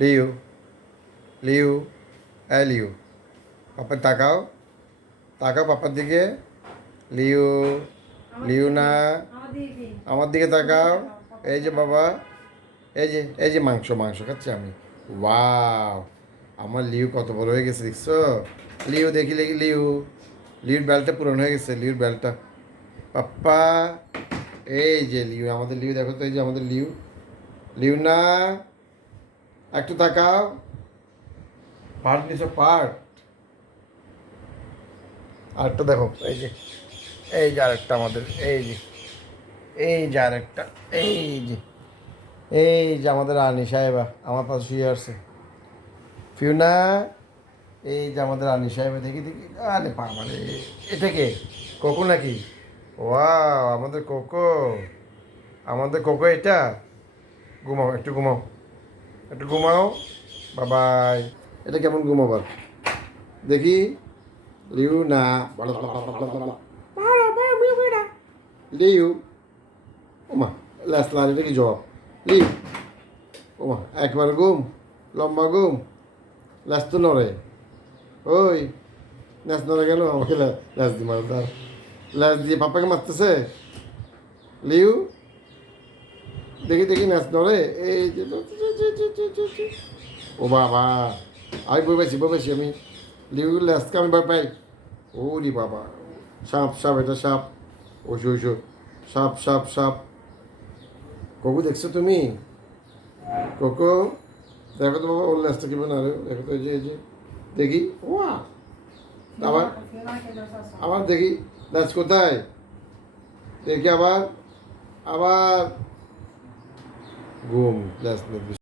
Liu Liu Liu পাপা তাকাও, তাকাও পাপার দিকে। লিউ লিউ না, আমার দিকে তাকাও। এই যে বাবা, এই যে মাংস মাংস খাচ্ছি আমি। ওয়াও, আমার লিউ কত বড় হয়ে গেছে দেখছো? লিউ দেখি দেখি লিউ, লিউর বেলটা পূরণ হয়ে গেছে, লিউর বেলটা। পাপ্পা, এই যে লিউ, আমাদের লিউ দেখো তো, এই যে আমাদের লিউ। লিউ না, একটু তাকাও। পার্ট নিছো পার্ট। আরেকটা দেখো, এই যে, এই যে আরেকটা আমাদের, এই যে, এই যে আরেকটা, এই যে, এই যে আমাদের রানী সাহেবা আমার পাশে শুয়ে আসছে। ফিউনা, এই যে আমাদের রানী সাহেবা, দেখি দেখি, আরে বাবা রে, এটা কে? কোকো নাকি? ওয়াও, আমাদের কোকো, আমাদের কোকো এটা। ঘুমাও, একটু ঘুমাও, একটু ঘুমাও। বাবাই, এটা কেমন ঘুমাবার দেখি। লিউ না, লিউ, ওমা, লাস্ট এটা কি জবাব? লিউ, ওমা, একবার ঘুম, লম্বা ঘুম, লাস্ট তো নড়ে। ওই, ল্যাস নড়ে কেন? আমাকে ল্যাস দিয়ে মারো তার, ল্যাস দিয়ে পাপাকে মারতেছে। লিউ, দেখি দেখি ন্যাস নড়ে, এই যে, ও বাবা, আমি বই পাইছি আমি। লিউ ল্যাসকে আমি ভয় পাই। ওরে বাবা, সাপ সাপ, এটা সাপ। ওইসো ওইসো, সাপ সাপ সাপ। কোকো দেখছো তুমি? কোকো, দেখো তো বাবা, ওর ল্যাসটা কি না রে, দেখো তো, এই যে দেখি। ওয়া, আবার আবার দেখি, ল্যাস কোথায়? দেখি আবার, আবার ঘুম, ল্যাস